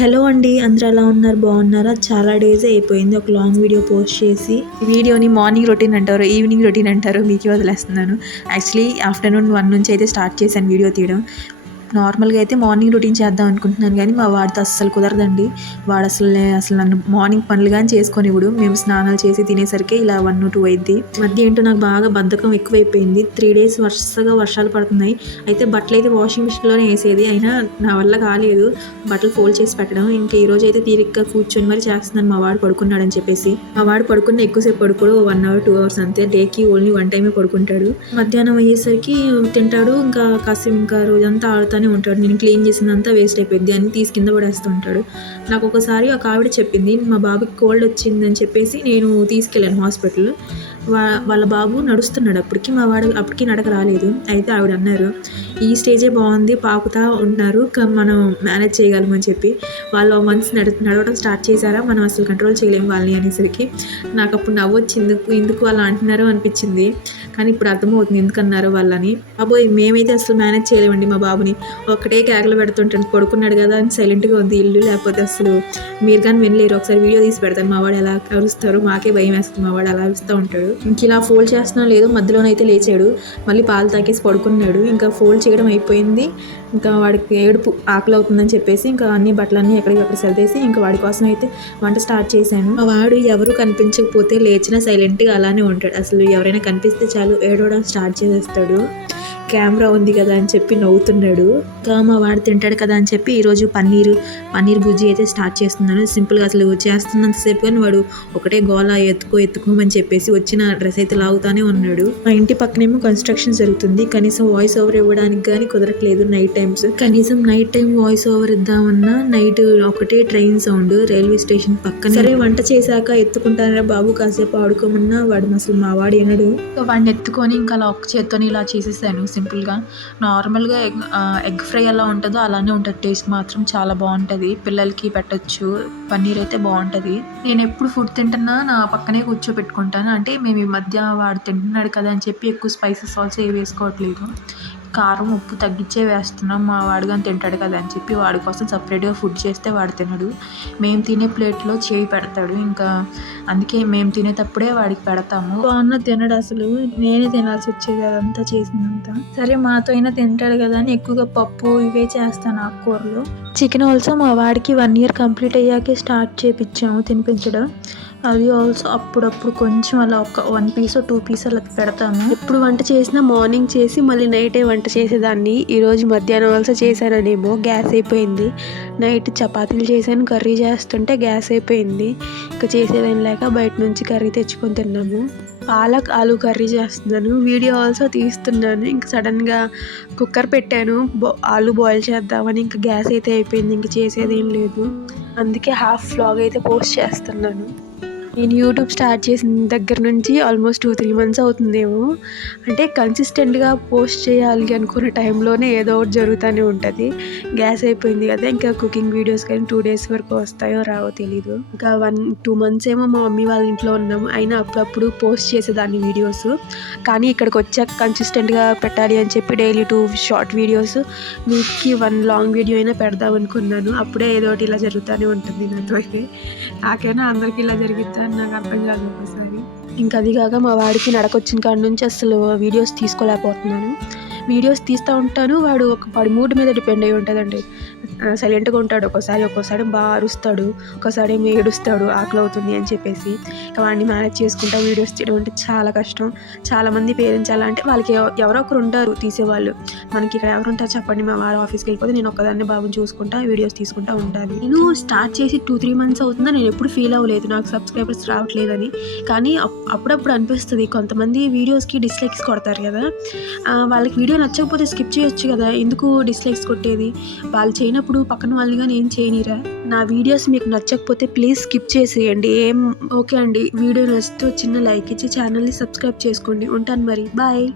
Hello అండి, అందరూ ఎలా ఉన్నారు? బాగున్నారా? చాలా డేస్ అయిపోయింది ఒక లాంగ్ వీడియో పోస్ట్ చేసి. ఈ వీడియోని మార్నింగ్ రొటీన్ అంటారు, ఈవినింగ్ రొటీన్ అంటారు, మీకే వదిలేస్తున్నాను. యాక్చువల్లీ ఆఫ్టర్నూన్ 1 నుంచి అయితే స్టార్ట్ చేశాను వీడియో తీయడం. నార్మల్గా అయితే మార్నింగ్ రొటీన్ చేద్దాం అనుకుంటున్నాను, కానీ మా వాడితో అస్సలు కుదరదండి. వాడు అసలు నన్ను మార్నింగ్ పనులు కానీ చేసుకొనివ్వడు. మేము స్నానాలు చేసి తినేసరికి ఇలా 1, 2 అయింది. మధ్య ఏంటో నాకు బాగా బద్ధకం ఎక్కువైపోయింది. 3 డేస్ వరుసగా వర్షాలు పడుతున్నాయి. అయితే బట్టలు అయితే వాషింగ్ మిషన్లోనే వేసేది, అయినా నా వల్ల కాలేదు బట్టలు ఫోల్డ్ చేసి పెట్టడం. ఇంకా ఈ రోజు అయితే తీరిగ్గా కూర్చొని మరి చేస్తున్నాను. మా వాడు పడుకున్నాడని చెప్పేసి. మా వాడు పడుకున్న ఎక్కువసేపు పడుకోడు, 1 అవర్ 2 అవర్స్ అంతే. డేకి ఓన్లీ 1 టైమే పడుకుంటాడు. మధ్యాహ్నం అయ్యేసరికి తింటాడు, ఇంకా కాసేపు ఇంకా రోజంతా ఆడుతానే ఉంటాడు. నేను క్లీన్ చేసిందంతా వేస్ట్ అయిపోయింది అని తీసి కింద పడేస్తూ ఉంటాడు. నాకు ఒకసారి ఒక ఆవిడ చెప్పింది, మా బాబుకి కోల్డ్ వచ్చిందని చెప్పేసి నేను తీసుకెళ్ళాను హాస్పిటల్. వాళ్ళ బాబు నడుస్తున్నాడు అప్పటికి, మా వాడు అప్పటికి నడక రాలేదు. అయితే ఆవిడ అన్నారు, ఈ స్టేజే బాగుంది, పాకుతా ఉంటున్నారు, మనం మేనేజ్ చేయగలమని చెప్పి. వాళ్ళు మంత్స్ నడవడం స్టార్ట్ చేశారా, మనం అసలు కంట్రోల్ చేయలేము వాళ్ళని అనేసరికి నాకు అప్పుడు నవ్వొచ్చింది. ఎందుకు వాళ్ళు అంటున్నారో అనిపించింది, కానీ ఇప్పుడు అర్థమవుతుంది ఎందుకన్నారు వాళ్ళని. బాబోయ్, మేమైతే అసలు మేనేజ్ చేయలేమండి మా బాబుని. ఒక్కటే కేకలు పెడుతుంటాను, పడుకున్నాడు కదా అని సైలెంట్గా ఉంది ఇల్లు, లేకపోతే అసలు మీరు కానీ వినలేరు. ఒకసారి వీడియో తీసి పెడతాను మా వాడు ఎలా అరుస్తారో, మాకే భయం వేస్తుంది. మా వాడు అలా అరుస్తూ ఉంటాడు. ఇంక ఇలా ఫోల్డ్ చేస్తున్నా లేదు, మధ్యలోనైతే లేచాడు, మళ్ళీ పాలు తాకేసి పడుకున్నాడు. ఇంకా ఫోల్డ్ చేయడం అయిపోయింది. ఇంకా వాడికి ఏడుపు ఆకలి అవుతుందని చెప్పేసి ఇంకా అన్ని బట్టలన్నీ ఎక్కడికక్కడ సర్దేసి ఇంకా వాడి కోసం అయితే వంట స్టార్ట్ చేశాను. మా వాడు ఎవరు కనిపించకపోతే లేచినా సైలెంట్గా అలానే ఉంటాడు. అసలు ఎవరైనా కనిపిస్తే చాలు ఏడవడం స్టార్ట్ చేసేస్తాడు. కెమెరా ఉంది కదా అని చెప్పి నవ్వుతున్నాడు. ఇంకా మా వాడు తింటాడు కదా అని చెప్పి ఈరోజు పన్నీర్ బుజ్జి అయితే స్టార్ట్ చేస్తున్నాను. సింపుల్గా అసలు చేస్తున్నంతసేపు కానీ వాడు ఒకటే గోల, ఎత్తుకోమని చెప్పేసి వచ్చిన డ్రెస్ అయితే లాగుతానే ఉన్నాడు. మా ఇంటి పక్కనేమో కన్స్ట్రక్షన్ జరుగుతుంది. కనీసం వాయిస్ ఓవర్ ఇవ్వడానికి కానీ కుదరట్లేదు నైట్ టైమ్స్. కనీసం నైట్ టైం వాయిస్ ఓవర్ ఇద్దామన్నా నైట్ ఒకటే ట్రైన్ సౌండ్ రైల్వే స్టేషన్ పక్కన. సరే వంట చేశాక ఎత్తుకుంటారా బాబు కాసేపు ఆడుకోమన్నా వాడు అసలు మా వాడు వినడు. వాడిని ఎత్తుకొని ఇంకా అలా ఒక్క చేత్తోని ఇలా చేసేసాను. సింపుల్గా నార్మల్గా ఎగ్ ఫ్రై ఎలా ఉంటుందో అలానే ఉంటుంది. టేస్ట్ మాత్రం చాలా బాగుంటుంది, పిల్లలకి పెట్టచ్చు. పన్నీర్ అయితే బాగుంటుంది. నేను ఎప్పుడు ఫుడ్ తింటున్నా నా పక్కనే కూర్చోబెట్టుకుంటాను. అంటే మేము ఈ మధ్య వాడు తింటున్నాడు కదా అని చెప్పి ఎక్కువ స్పైసెస్ ఆల్సో ఏవి వేసుకోవట్లేదు. కారం ఉప్పు తగ్గించే వేస్తున్నాం. మా వాడు కానీ తింటాడు కదా అని చెప్పి వాడి కోసం సపరేట్గా ఫుడ్ చేస్తే వాడు తినడు. మేము తినే ప్లేట్లో చేయి పెడతాడు. ఇంకా అందుకే మేము తినేటప్పుడే వాడికి పెడతాము. బాగున్న తినడు అసలు, నేనే తినాల్సి వచ్చేది అదంతా చేసిందంతా. సరే మాతో అయినా తింటాడు కదా అని ఎక్కువగా పప్పు ఇవే చేస్తాను, ఆకుకూరలు. చికెన్ ఆల్సో మా వాడికి 1 ఇయర్ కంప్లీట్ అయ్యాకే స్టార్ట్ చేయించాము తినిపించడం. అది ఆల్సో అప్పుడప్పుడు కొంచెం అలా ఒక 1 పీస్ 2 పీస్ అలా పెడతాము. ఎప్పుడు వంట చేసినా మార్నింగ్ చేసి మళ్ళీ నైటే వంట చేసేదాన్ని. ఈరోజు మధ్యాహ్నం ఆల్సో చేశాననేమో గ్యాస్ అయిపోయింది. నైట్ చపాతీలు చేశాను, కర్రీ చేస్తుంటే గ్యాస్ అయిపోయింది. ఇంకా చేసేదేం లేక బయట నుంచి కర్రీ తెచ్చుకొని తిన్నాము. పాలక్ ఆలు కర్రీ చేస్తున్నాను, వీడియో ఆల్సో తీస్తున్నాను. ఇంకా సడన్గా కుక్కర్ పెట్టాను, ఆలు బాయిల్ చేద్దామని. ఇంకా గ్యాస్ అయితే అయిపోయింది, ఇంక చేసేదేం లేదు. అందుకే హాఫ్ వ్లాగ్ అయితే పోస్ట్ చేస్తున్నాను. నేను యూట్యూబ్ స్టార్ట్ చేసిన దగ్గర నుంచి ఆల్మోస్ట్ 2-3 మంత్స్ అవుతుందేమో. అంటే కన్సిస్టెంట్గా పోస్ట్ చేయాలి అనుకున్న టైంలోనే ఏదో ఒకటి జరుగుతూనే ఉంటుంది. గ్యాస్ అయిపోయింది కదా, ఇంకా కుకింగ్ వీడియోస్ కానీ 2 డేస్ వరకు వస్తాయో రావో తెలీదు. ఇంకా 1-2 మంత్స్ ఏమో మా మమ్మీ వాళ్ళ ఇంట్లో ఉన్నాము. అయినా అప్పుడప్పుడు పోస్ట్ చేసేదాన్ని వీడియోస్. కానీ ఇక్కడికి వచ్చాక కన్సిస్టెంట్గా పెట్టాలి అని చెప్పి డైలీ 2 షార్ట్ వీడియోస్, వీక్కి 1 లాంగ్ వీడియో అయినా పెడదాం అనుకున్నాను. అప్పుడే ఏదో ఒకటి ఇలా జరుగుతూనే ఉంటుంది నాతో అయితే. నాకైనా అందరికీ ఇలా జరిగిద్దా నాకు అర్థం కాదు ఒకసారి. ఇంకా అది కాక మా వాడికి నడకొచ్చిన కాడ నుంచి అసలు వీడియోస్ తీసుకోలేకపోతున్నాను. వీడియోస్ తీస్తూ ఉంటాను, వాడి మూడ్ మీద డిపెండ్ అయి ఉంటుందండి. సైలెంట్గా ఉంటాడు, ఒక్కోసారి బాగా అరుస్తాడు, ఒక్కోసారి ఏమి ఏడుస్తాడు ఆకలి అవుతుంది అని చెప్పేసి. ఇంకా వాడిని మేనేజ్ చేసుకుంటా వీడియోస్ తీయడం అంటే చాలా కష్టం. చాలామంది పేరెంట్స్ ఎలా అంటే వాళ్ళకి ఎవరో ఒకరు ఉంటారు తీసేవాళ్ళు. మనకి ఇక్కడ ఎవరు ఉంటారు చెప్పండి. మా వాడు ఆఫీస్కి వెళ్ళిపోతే నేను ఒక్కదాన్ని బాబుని చూసుకుంటా వీడియోస్ తీసుకుంటా ఉండాలి. నేను స్టార్ట్ చేసి 2-3 మంత్స్ అవుతుందా, నేను ఎప్పుడు ఫీల్ అవ్వలేదు నాకు సబ్స్క్రైబర్స్ రావట్లేదని. కానీ అప్పుడప్పుడు అనిపిస్తుంది, కొంతమంది వీడియోస్కి డిస్లైక్స్ కొడతారు కదా, వాళ్ళకి వీడియో నచ్చకపోతే స్కిప్ చేయొచ్చు కదా, ఎందుకు డిస్లైక్స్ కొట్టేది? వాళ్ళు చేయనప్పుడు పక్కన వాళ్ళని కానీ ఏం చేయనిరా? నా వీడియోస్ మీకు నచ్చకపోతే ప్లీజ్ స్కిప్ చేసేయండి. ఓకే అండి, వీడియో నచ్చితే చిన్న లైక్ ఇచ్చి ఛానల్ని సబ్స్క్రైబ్ చేసుకోండి. ఉంటాను మరి, బాయ్.